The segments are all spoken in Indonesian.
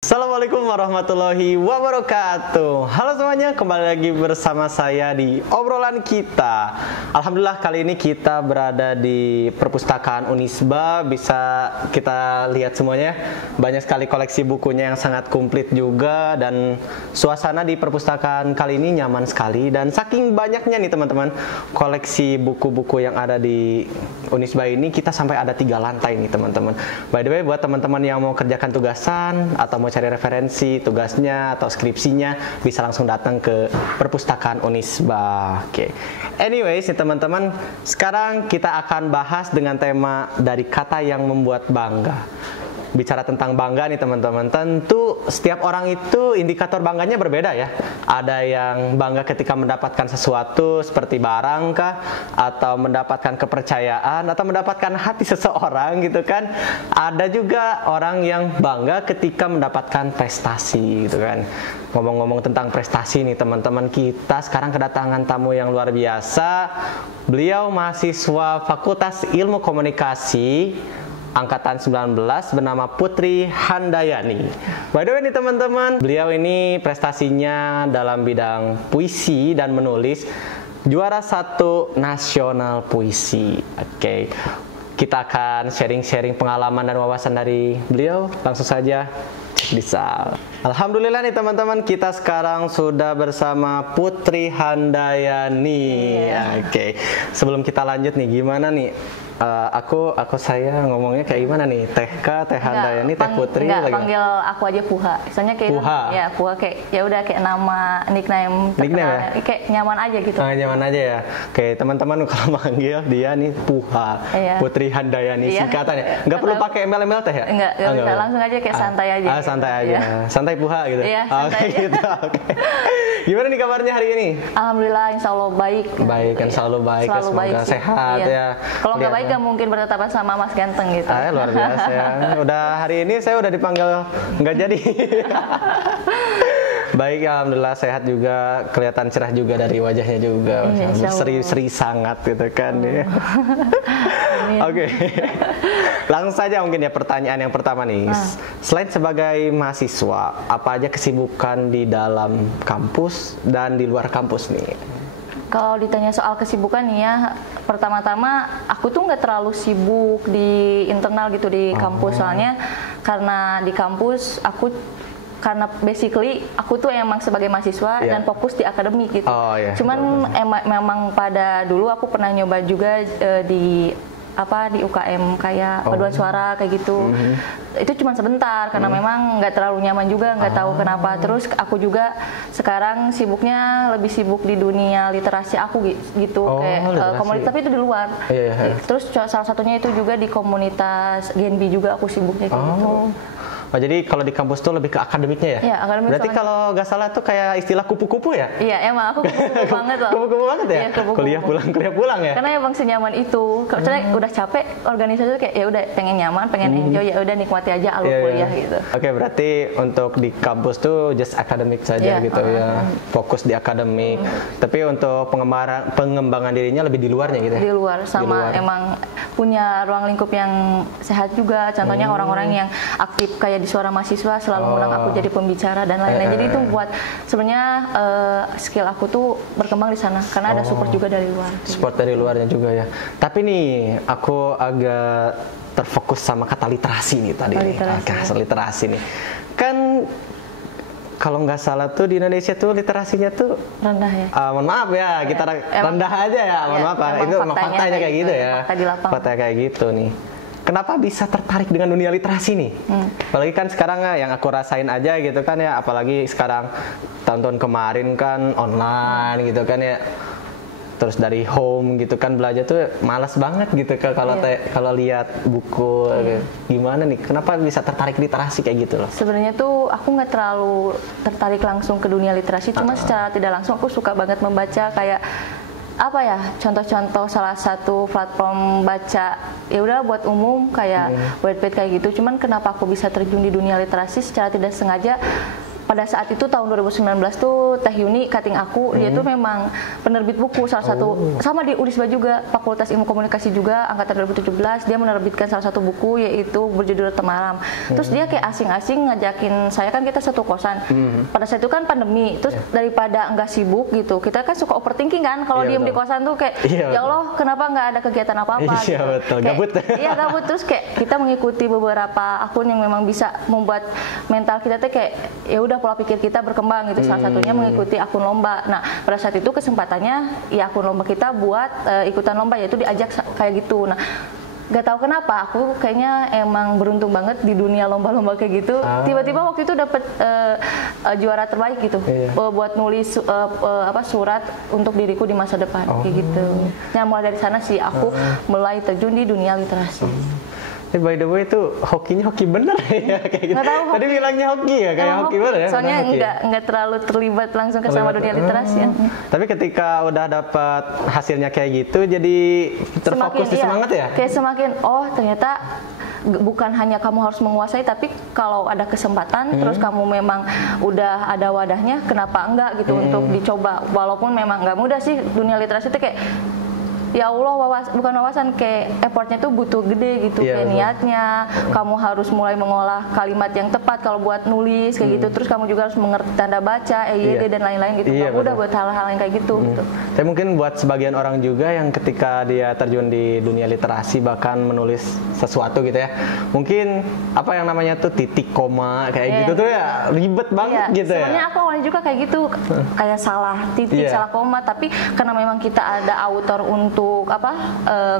Assalamualaikum warahmatullahi wabarakatuh. Halo semuanya, kembali lagi bersama saya di obrolan kita. Alhamdulillah kali ini kita berada di perpustakaan Unisba. Bisa kita lihat semuanya, banyak sekali koleksi bukunya yang sangat komplit juga. Dan suasana di perpustakaan kali ini nyaman sekali. Dan saking banyaknya nih teman-teman koleksi buku-buku yang ada di Unisba ini, kita sampai ada 3 lantai nih teman-teman. By the way, buat teman-teman yang mau kerjakan tugasan atau mau cari referensi tugasnya atau skripsinya, bisa langsung datang ke perpustakaan Unisba. Oke. Anyways, nih teman-teman, sekarang kita akan bahas dengan tema dari kata yang membuat bangga. Bicara tentang bangga nih teman-teman, tentu setiap orang itu indikator bangganya berbeda ya. Ada yang bangga ketika mendapatkan sesuatu seperti barang kah, atau mendapatkan kepercayaan, atau mendapatkan hati seseorang gitu kan. Ada juga orang yang bangga ketika mendapatkan prestasi gitu kan. Ngomong-ngomong tentang prestasi nih teman-teman, kita sekarang kedatangan tamu yang luar biasa. Beliau mahasiswa Fakultas Ilmu Komunikasi Angkatan 19 bernama Putri Handayani. By the way nih teman-teman, beliau ini prestasinya dalam bidang puisi dan menulis, juara 1 nasional puisi. Oke. Kita akan sharing-sharing pengalaman dan wawasan dari beliau. Langsung saja cek di sal. Alhamdulillah nih teman-teman, kita sekarang sudah bersama Putri Handayani. Oke. Sebelum kita lanjut nih, gimana nih? Saya ngomongnya kayak gimana nih? Teh K, Teh Handayani, Teh Putri? Enggak, panggil aku aja Puha. Misalnya kayak Puha. Ya, Puha kayak ya udah kayak nama nickname ya? Kayak nyaman aja gitu. Nyaman aja ya. Oke, teman-teman kalau manggil dia nih Puha. Iya. Putri Handayani singkatannya. Enggak perlu pakai email teh ya? Enggak bisa, langsung aja kayak santai aja. Santai aja. Iya. Santai Puha gitu. Iya, santai aja. Gitu. Oke. Gimana nih kabarnya hari ini? Alhamdulillah, insya Allah baik. Baik kan, selalu baik. Selalu semoga baik sih. sehat ya. Kalau nggak baik nggak mungkin bertetapan sama Mas Ganteng gitu. Luar biasa ya. Udah hari ini saya udah dipanggil nggak jadi. Baik, alhamdulillah sehat juga, kelihatan cerah juga dari wajahnya juga. Seri-seri sangat gitu kan ya. Oke. Langsung saja mungkin ya pertanyaan yang pertama nih. Selain sebagai mahasiswa, apa aja kesibukan di dalam kampus dan di luar kampus nih? Kalau ditanya soal kesibukan nih ya, pertama-tama aku tuh nggak terlalu sibuk di internal gitu di kampus, soalnya karena di kampus karena basically aku tuh emang sebagai mahasiswa dan fokus di akademik gitu. Cuman memang pada dulu aku pernah nyoba juga di UKM kayak paduan suara kayak gitu. Itu cuma sebentar karena memang nggak terlalu nyaman juga, nggak tahu kenapa. Terus aku juga sekarang lebih sibuk di dunia literasi aku gitu, kayak komunitas, tapi itu di luar. Terus salah satunya itu juga di komunitas Genbi juga aku sibuknya kayak gitu. Jadi kalau di kampus tuh lebih ke akademiknya ya? Iya, akademik. Berarti kalau nggak salah tuh kayak istilah kupu-kupu ya? Iya, emang aku kupu-kupu banget loh. Kupu-kupu banget ya? Iya, kuliah pulang ya? Karena emang senyaman itu. Karena udah capek organisasi tuh kayak ya udah pengen nyaman, pengen enjoy, ya udah nikmati aja alur kuliah gitu. Oke, berarti untuk di kampus tuh just akademik saja gitu ya. Fokus di akademik. Tapi untuk pengembangan dirinya lebih di luarnya gitu ya? Di luar, sama emang punya ruang lingkup yang sehat juga. Contohnya orang-orang yang aktif kayak di suara mahasiswa selalu ngundang aku jadi pembicara dan lain-lain. Jadi itu buat sebenarnya skill aku tuh berkembang di sana karena ada support juga dari luar. Support dari luarnya juga ya. Tapi nih aku agak terfokus sama kata literasi nih tadi. Literasi nih. Kan kalau nggak salah tuh di Indonesia tuh literasinya tuh rendah ya. Mohon maaf ya, kita rendah aja ya. Mohon maaf. Itu emang faktanya kayak gitu ya. Faktanya kayak gitu nih. Kenapa bisa tertarik dengan dunia literasi nih? Apalagi kan sekarang yang aku rasain aja gitu kan ya, apalagi sekarang tahun-tahun kemarin kan online gitu kan ya. Terus dari home gitu kan belajar tuh malas banget gitu kalau lihat buku. Gimana nih? Kenapa bisa tertarik literasi kayak gitu loh? Sebenarnya tuh aku nggak terlalu tertarik langsung ke dunia literasi, cuma secara tidak langsung aku suka banget membaca kayak contoh-contoh salah satu platform baca ya udah buat umum kayak Wattpad kayak gitu. Cuman kenapa aku bisa terjun di dunia literasi secara tidak sengaja, pada saat itu tahun 2019 tuh Teh Yuni cutting aku, dia tuh memang penerbit buku salah satu, sama di Unisba juga, Fakultas Ilmu Komunikasi juga, angkatan 2017, dia menerbitkan salah satu buku yaitu berjudul Temaram. Terus dia kayak asing-asing ngajakin saya, kan kita satu kosan. Pada saat itu kan pandemi, terus daripada enggak sibuk gitu, kita kan suka overthinking kan, kalau diem di kosan tuh kayak, ya Allah kenapa nggak ada kegiatan apa-apa Iya gitu. betul, Kayak, gabut. Iya gabut, terus kayak kita mengikuti beberapa akun yang memang bisa membuat mental kita tuh kayak ya udah pola pikir kita berkembang gitu. Salah satunya mengikuti akun lomba. Nah pada saat itu kesempatannya ya akun lomba kita buat ikutan lomba, yaitu diajak kayak gitu. Nah gak tahu kenapa aku kayaknya emang beruntung banget di dunia lomba-lomba kayak gitu. Tiba-tiba waktu itu dapet juara terbaik gitu, buat nulis surat untuk diriku di masa depan kayak gitu. Nah mulai dari sana sih aku mulai terjun di dunia literasi. By the way itu hokinya hoki bener ya kayak gitu. Tadi bilangnya hoki ya, kayak hoki bener ya. Soalnya nggak terlalu terlibat langsung ke sama dunia literasi ya. Tapi ketika udah dapat hasilnya kayak gitu, jadi terfokus di semangat ya. Kayak semakin ternyata bukan hanya kamu harus menguasai, tapi kalau ada kesempatan terus kamu memang udah ada wadahnya, kenapa enggak gitu untuk dicoba. Walaupun memang nggak mudah sih dunia literasi itu, kayak ya Allah, bukan wawasan, kayak effortnya tuh butuh gede gitu, kayak niatnya kamu harus mulai mengolah kalimat yang tepat kalau buat nulis kayak gitu, terus kamu juga harus mengerti tanda baca, EYD dan lain-lain gitu. Gak mudah buat hal-hal yang kayak gitu. Tapi mungkin buat sebagian orang juga yang ketika dia terjun di dunia literasi bahkan menulis sesuatu gitu ya, mungkin apa yang namanya tuh titik koma kayak gitu tuh ya ribet banget gitu ya. Sebenarnya aku awalnya juga kayak gitu, kayak salah titik, salah koma, tapi karena memang kita ada autor untuk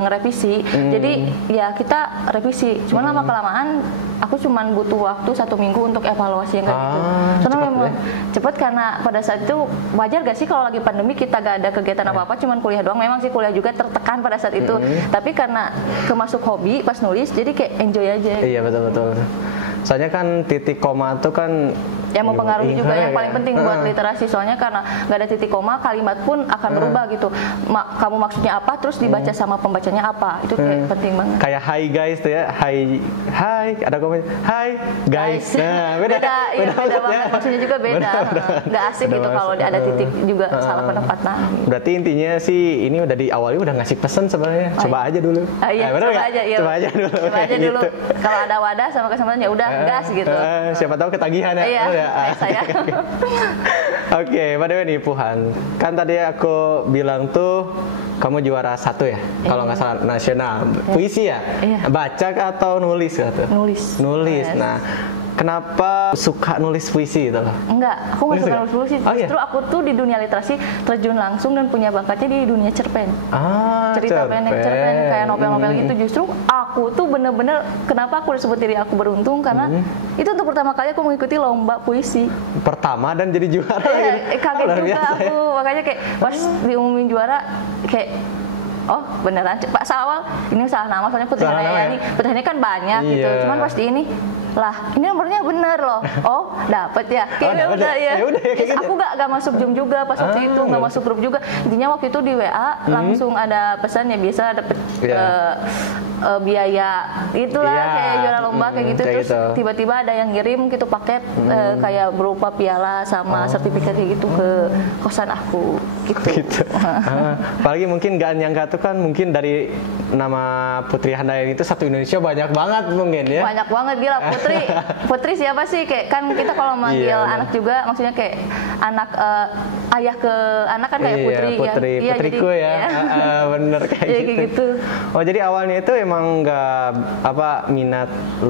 ngerevisi, jadi ya kita revisi. Cuman lama kelamaan aku cuman butuh waktu 1 minggu untuk evaluasi yang kayak gitu. Karena memang cepet, karena pada saat itu wajar gak sih kalau lagi pandemi kita gak ada kegiatan apa-apa, cuman kuliah doang. Memang sih kuliah juga tertekan pada saat itu, tapi karena kemasuk hobi pas nulis, jadi kayak enjoy aja. Iya betul. Soalnya kan titik koma itu kan yang mempengaruhi juga, yang paling penting buat literasi. Soalnya karena nggak ada titik koma, kalimat pun akan berubah gitu. Kamu maksudnya apa, terus dibaca sama pembacanya apa, itu kayak penting banget. Kayak hi guys tuh ya, hi ada komen hi guys. Nah, beda banget, maksudnya juga beda. Nggak asik gitu kalau ada titik juga salah penempatan. Berarti intinya sih ini udah di awalnya udah ngasih pesan sebenarnya, coba aja dulu. Coba aja dulu. Kalau ada wadah sama kesempatan ya udah gas gitu. Siapa tahu ketagihan ya. Saya. Oke, by the way nih Puhan, kan tadi aku bilang tuh kamu juara 1 ya, kalau nggak salah nasional puisi ya. Baca atau nulis gitu? Nulis. Nah, kenapa suka nulis puisi gitu loh? Enggak, aku nggak suka nulis puisi. Justru aku tuh di dunia literasi terjun langsung dan punya bakatnya di dunia cerpen. Cerita pendek, cerpen kayak novel-novel gitu. Justru aku tuh bener-bener, kenapa aku disebut diri aku beruntung, karena itu untuk pertama kali aku mengikuti lomba puisi. Pertama dan jadi juara. Kaget juga aku, makanya kayak pas diumumin juara kayak beneran. Pak awal ini salah nama, soalnya Putri Handayani. Putri Handayani kan banyak gitu. Cuman pasti ini ini nomornya bener loh. Dapet ya. Kayak udah ya. Aku gak masuk Zoom juga pas waktu itu, gak masuk grup juga. Intinya waktu itu di WA langsung ada pesan ya, biasa dapet biaya itulah kayak juara lomba kayak gitu. Terus tiba-tiba ada yang ngirim gitu paket kayak berupa piala sama sertifikat kayak gitu ke kosan aku gitu. Apalagi mungkin gak nyangka tuh kan, mungkin dari nama Putri Handayani itu satu Indonesia banyak banget mungkin ya. Banyak banget, gila. Putri siapa sih? Kayak kan kita kalau manggil anak juga, maksudnya kayak anak ayah ke anak kan kayak Putri ya. Putriku jadi, ya. Bener kayak gitu. Jadi awalnya itu emang nggak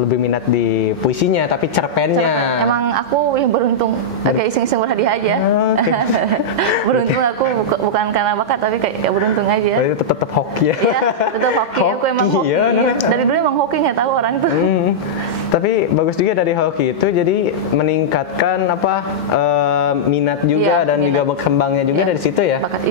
lebih minat di puisinya, tapi cerpennya. Emang aku yang beruntung, kayak iseng-iseng berhadiah aja. Beruntung aku bukan karena bakat, tapi kayak beruntung aja. Itu tetap hoki ya. Iya, tetap hoki. Aku emang hoki. Dari dulu emang hoki, nggak tahu orang tuh. Tapi bagus juga dari hoki itu, jadi meningkatkan minat juga dan juga berkembangnya juga dari situ ya. Bakat,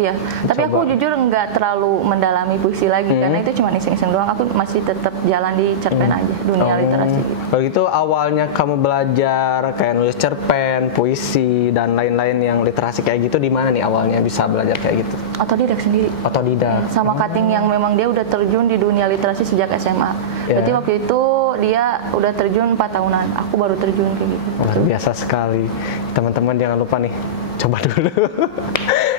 tapi aku jujur nggak terlalu mendalami puisi lagi, karena itu cuma iseng-iseng doang. Aku masih tetap jalan di cerpen aja, dunia literasi. Kalau gitu awalnya kamu belajar kayak nulis cerpen, puisi dan lain-lain yang literasi kayak gitu, di mana nih awalnya bisa belajar kayak gitu? Otodidak sendiri. Sama cutting yang memang dia udah terjun di dunia literasi sejak SMA. Berarti waktu itu dia udah terjun terjun 4 tahunan. Aku baru terjun kayak gitu. Luar biasa sekali. Teman-teman jangan lupa nih, coba dulu.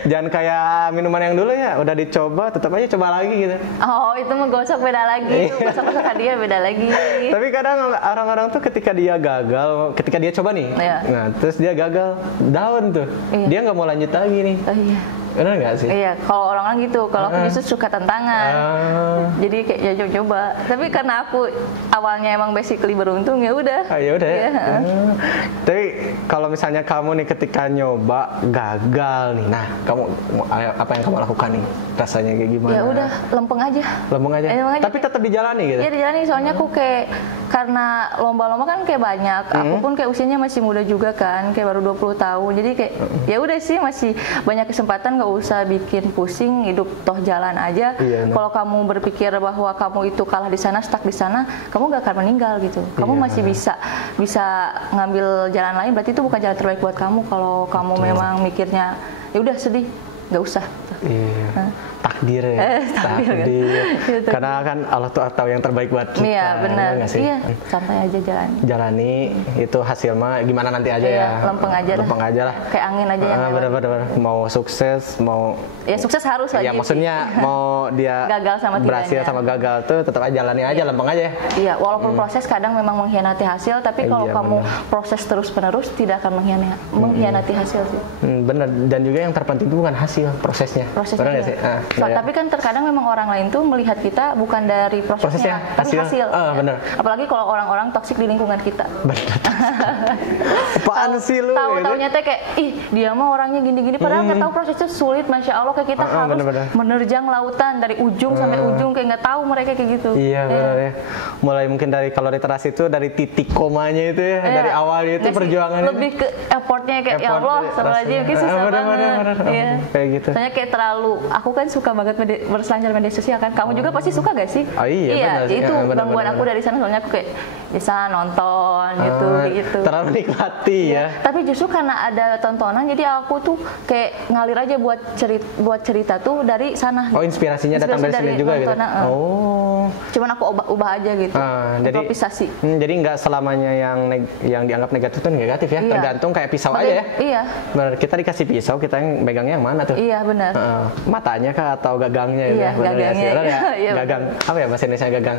Jangan kayak minuman yang dulu ya, udah dicoba tetap aja coba lagi gitu. Oh, itu mah gosok beda lagi. Itu gosok-gosok hadiah beda lagi. Tapi kadang orang-orang tuh ketika dia gagal, ketika dia coba nih, nah terus dia gagal, down tuh. Dia nggak mau lanjut lagi nih. Oh iya. Benar nggak sih? Iya, kalau orang-orang gitu. Kalau aku justru suka tantangan. Jadi kayak ya coba. Tapi karena aku awalnya emang basically beruntung, ya udah. Ya udah. Ya. Tapi kalau misalnya kamu nih ketika nyoba gagal nih, nah kamu apa yang kamu lakukan nih? Rasanya kayak gimana? Ya udah, lempeng aja. Lempeng aja. Tapi tetap dijalani gitu. Iya dijalani, soalnya aku kayak karena lomba-lomba kan kayak banyak. Aku pun kayak usianya masih muda juga kan, kayak baru 20 tahun. Jadi kayak ya udah sih masih banyak kesempatan, nggak usah bikin pusing, hidup toh jalan aja. Kalau kamu berpikir bahwa kamu itu kalah di sana, stuck di sana, kamu gak akan meninggal gitu. Kamu masih bisa ngambil jalan lain, berarti itu bukan jalan terbaik buat kamu. Kalau kamu memang mikirnya ya udah sedih, nggak usah. Takdir ya. Takdir. Gitu. Karena kan Allah tuh tahu yang terbaik buat kita. Iya benar. Iya, santai aja jalani. Jalani itu hasil mah gimana nanti aja ya. Lempeng aja lah. Kayak angin aja yang benar. Mau sukses, mau ya sukses harus aja. Ya maksudnya mau dia gagal sama berhasil sama gagal tuh tetap aja jalani aja, lempeng aja ya. Iya, walaupun proses kadang memang mengkhianati hasil, tapi kalau kamu proses terus-menerus tidak akan mengkhianati hasil sih. Benar, dan juga yang terpenting itu bukan hasil, prosesnya. Benar nggak sih? Tapi kan terkadang memang orang lain tuh melihat kita bukan dari prosesnya, tapi hasil. Benar. Apalagi kalau orang-orang toksik di lingkungan kita. Benar. Apaan sih lu? Tahu-taunya teh kayak, ih dia mah orangnya gini-gini, padahal nggak tahu prosesnya sulit, masya Allah, kayak kita harus menerjang lautan dari ujung sampai ujung, kayak nggak tahu mereka kayak gitu. Iya benar ya. Mulai mungkin dari kalau literasi itu dari titik komanya itu ya, dari awalnya itu perjuangannya. Lebih ke effortnya kayak ya Allah, sebenarnya kayak susah banget. Kayak gitu. Soalnya kayak terlalu, aku kan suka banget berselancar media sosial kan. Kamu juga pasti suka gak sih? Iya, itu gangguan aku dari sana, soalnya aku kayak bisa nonton gitu. Terlalu nikmati ya. Tapi justru karena ada tontonan, jadi aku tuh kayak ngalir aja buat cerita tuh dari sana. Oh, inspirasinya datang dari sini juga gitu. Cuman aku ubah aja gitu. Improvisasi. Jadi nggak selamanya yang dianggap negatif itu negatif ya. Tergantung kayak pisau aja ya. Iya. Benar, kita dikasih pisau, kita yang megangnya yang mana tuh? Iya benar. Matanya kah atau gagangnya? Iya, gitu. gagangnya. Ya? Gagang. Apa ya bahasa Indonesia gagang?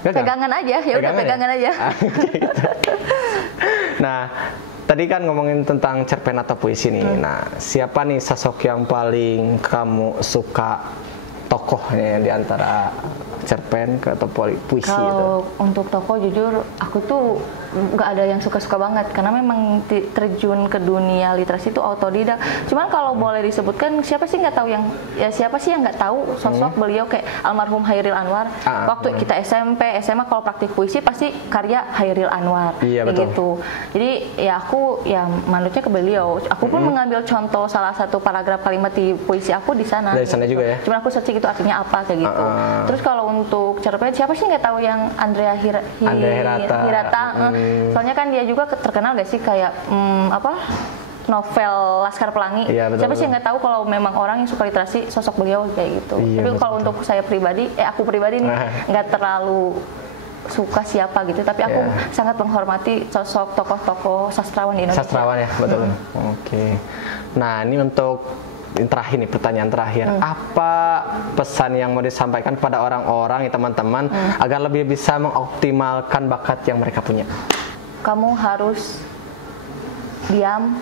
Pegangan aja, ya udah pegangan aja. Nah, tadi kan ngomongin tentang cerpen atau puisi nih. Nah, siapa nih sosok yang paling kamu suka tokohnya di antara cerpen atau puisi itu? Kalau untuk tokoh jujur aku tuh nggak ada yang suka-suka banget karena memang terjun ke dunia literasi itu autodidak. Cuman kalau boleh disebutkan siapa sih yang nggak tahu sosok beliau kayak almarhum Hairil Anwar. Waktu kita SMP, SMA kalau praktik puisi pasti karya Hairil Anwar gitu. Jadi ya aku manutnya ke beliau. Aku pun mengambil contoh salah satu paragraf kalimat di puisi aku di sana. Dari sana juga ya. Cuman aku searching itu artinya apa kayak gitu. Terus kalau untuk cerpen siapa sih nggak tahu yang Andrea Hirata. Soalnya kan dia juga terkenal gak sih kayak novel Laskar Pelangi. Siapa sih yang nggak tahu kalau memang orang yang suka literasi sosok beliau kayak gitu. Tapi kalau untuk saya pribadi, aku pribadi nggak terlalu suka siapa gitu, tapi aku sangat menghormati sosok tokoh-tokoh sastrawan di Indonesia. Sastrawan ya, betul. Oke. Nah, ini untuk terakhir nih, pertanyaan terakhir. Apa pesan yang mau disampaikan kepada orang-orang ya teman-teman agar lebih bisa mengoptimalkan bakat yang mereka punya? Kamu harus diam.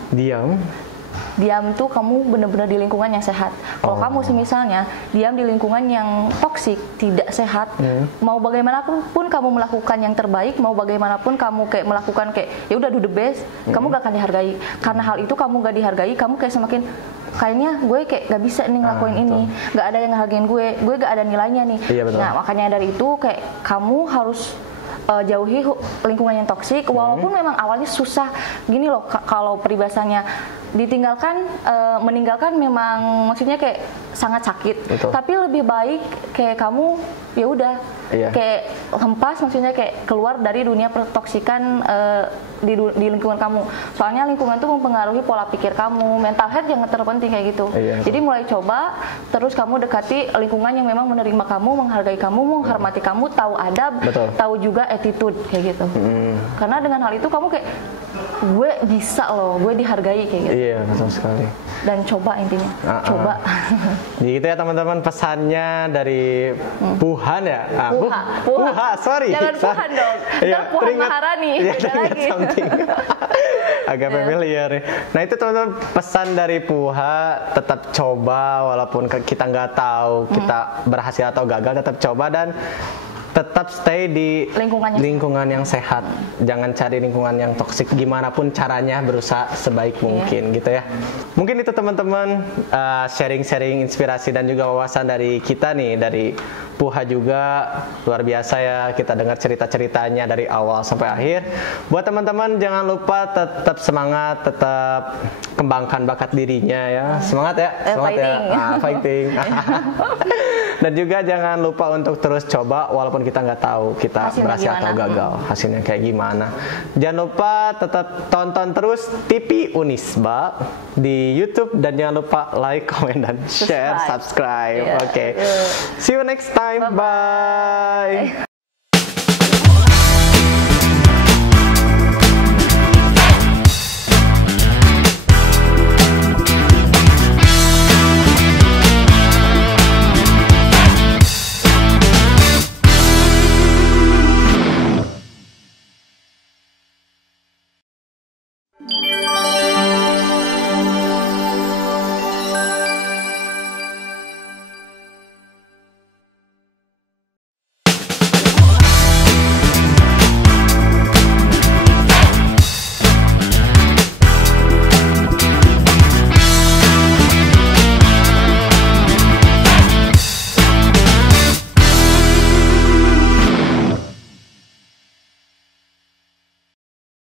Diam tuh kamu benar-benar di lingkungan yang sehat. Kalau kamu misalnya diam di lingkungan yang toksik, tidak sehat, mau bagaimanapun kamu melakukan yang terbaik, mau bagaimanapun kamu kayak melakukan kayak ya udah do the best, kamu gak akan dihargai. Karena hal itu kamu gak dihargai, kamu kayak semakin kayaknya gue kayak gak bisa nih ngelakuin ini, gak ada yang ngehargain gue gak ada nilainya nih. Nah makanya dari itu kayak kamu harus jauhi lingkungan yang toksik, walaupun memang awalnya susah. Gini loh, kalau peribahasanya meninggalkan memang maksudnya kayak sangat sakit. Tapi lebih baik kayak kamu ya udah Iya. Kayak hempas, maksudnya kayak keluar dari dunia pertoksikan di lingkungan kamu. Soalnya lingkungan itu mempengaruhi pola pikir kamu, mental health yang terpenting kayak gitu. Iya. Jadi mulai coba, terus kamu dekati lingkungan yang memang menerima kamu, menghargai kamu, menghormati kamu, tahu adab, Betul. tahu juga attitude kayak gitu. Karena dengan hal itu kamu kayak, gue bisa loh, gue dihargai kayak gitu. Iya, betul sekali. Dan coba intinya, coba. Jadi gitu ya teman-teman, pesannya dari Puhan ya. Puha. Sorry. Jangan Puhan dong. Ntar Puhan Maharani. Iya, Ada lagi. Agak familiar. Nah itu teman-teman, pesan dari Puha, tetap coba walaupun kita nggak tahu kita berhasil atau gagal, tetap coba dan tetap stay di lingkungan yang sehat. Jangan cari lingkungan yang toksik, gimana pun caranya berusaha sebaik mungkin gitu ya. Mungkin itu teman-teman, sharing-sharing inspirasi dan juga wawasan dari kita nih, dari Puha juga. Luar biasa ya, kita dengar cerita-ceritanya dari awal sampai akhir. Buat teman-teman jangan lupa tetap semangat, tetap kembangkan bakat dirinya ya. Semangat ya, semangat fighting. Ya. Fighting. Dan juga jangan lupa untuk terus coba walaupun kita nggak tahu kita hasilnya berhasil gimana. atau gagal, hasilnya kayak gimana. Jangan lupa tetap tonton terus TV Unisba di YouTube dan jangan lupa like, comment dan share, subscribe. Yeah. Oke. See you next time. Bye.